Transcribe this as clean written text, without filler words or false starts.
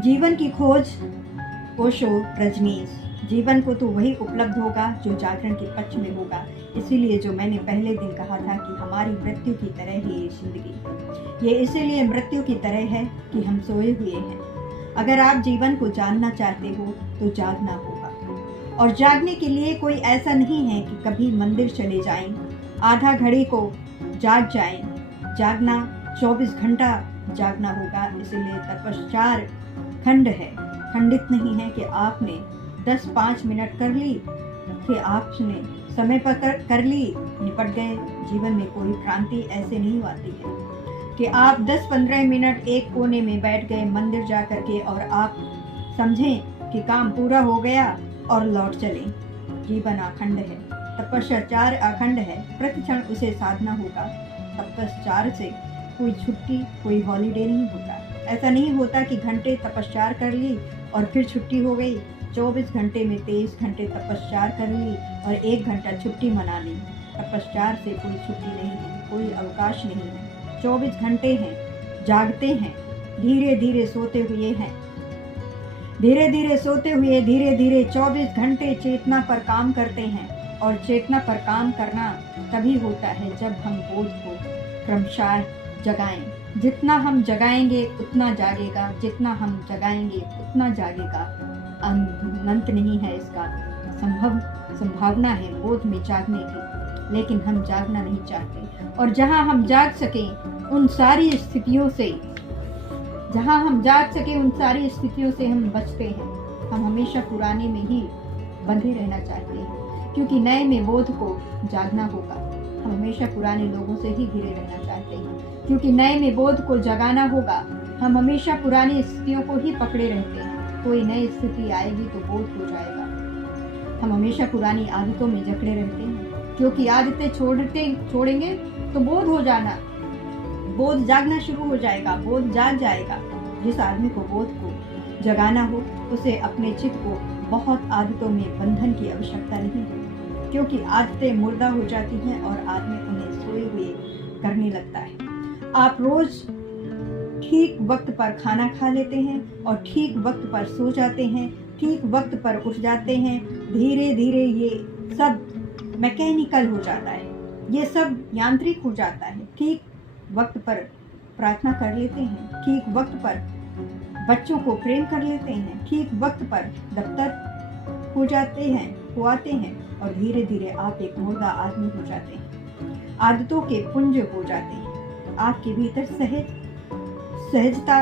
जीवन की खोज ओशो रजनीश। जीवन को तो वही उपलब्ध होगा जो जागरण के पक्ष में होगा। इसीलिए जो मैंने पहले दिन कहा था कि हमारी मृत्यु की तरह है ये जिंदगी। ये इसीलिए मृत्यु की तरह है कि हम सोए हुए हैं। अगर आप जीवन को जानना चाहते हो तो जागना होगा। और जागने के लिए कोई ऐसा नहीं है कि कभी मंदिर चले जाएं, आधा घड़ी को जाग जाएं। जागना 24 घंटा जागना होगा। इसीलिए तपस्चार खंड है, खंडित नहीं है कि आपने 10-5 मिनट कर ली, कि आपने समय पर कर ली, निपट गए। जीवन में कोई क्रांति ऐसे नहीं आती है कि आप 10-15 मिनट एक कोने में बैठ गए मंदिर जा कर के और आप समझें कि काम पूरा हो गया और लौट चले। जीवन अखंड है, तपस्याचार अखंड है, प्रतिक्षण उसे साधना होगा। तपस्चार से कोई छुट्टी, कोई हॉलीडे नहीं होता। ऐसा नहीं होता कि घंटे तपस्चार कर ली और फिर छुट्टी हो गई। 24 घंटे में 23 घंटे तपस्चार कर ली और 1 घंटा छुट्टी मना ली। तपस्चार से कोई छुट्टी नहीं है, कोई अवकाश नहीं है। 24 घंटे हैं, जागते हैं, धीरे धीरे सोते हुए हैं, धीरे धीरे सोते हुए, धीरे धीरे 24 घंटे चेतना पर काम करते हैं। और चेतना पर काम करना तभी होता है जब हम बोध को क्रमशः जगाएं। जितना हम जगाएंगे उतना जागेगा, जितना हम जगाएंगे उतना जागेगा। अंत नहीं है इसका, संभावना है बोध में जागने की, लेकिन हम जागना नहीं चाहते। और जहां हम जाग सकें उन सारी स्थितियों से, हम बचते हैं। हम हमेशा पुराने में ही बंधे रहना चाहते हैं, क्योंकि नए में बोध को जागना होगा। हम हमेशा पुराने लोगों से ही घिरे रहना चाहते हैं, क्योंकि नए में बोध को जगाना होगा। हम हमेशा पुरानी स्थितियों को ही पकड़े रहते हैं। कोई नई स्थिति आएगी तो बोध हो जाएगा। हम हमेशा पुरानी आदतों में जकड़े रहते हैं, क्योंकि आदतें छोड़ेंगे तो बोध हो जाना, बोध जागना शुरू हो जाएगा, बोध जाग जाएगा। जिस आदमी को बोध को जगाना हो उसे अपने चित्त को बहुत आदतों में बंधन की आवश्यकता नहीं है, क्योंकि आदतें मुर्दा हो जाती हैं और आदमी उन्हें सोए हुए करने लगता है। आप रोज ठीक वक्त पर खाना खा लेते हैं और ठीक वक्त पर सो जाते हैं, ठीक वक्त पर उठ जाते हैं। धीरे धीरे ये सब मैकेनिकल हो जाता है, ये सब यांत्रिक हो जाता है। ठीक वक्त पर प्रार्थना कर लेते हैं, ठीक वक्त पर बच्चों को प्रेम कर लेते हैं, ठीक वक्त पर दफ्तर हो आते हैं और धीरे धीरे आप एक मुर्दा आदमी हो जाते हैं। आदतों के पुंज हो जाते हैं। आपके भीतर सहजता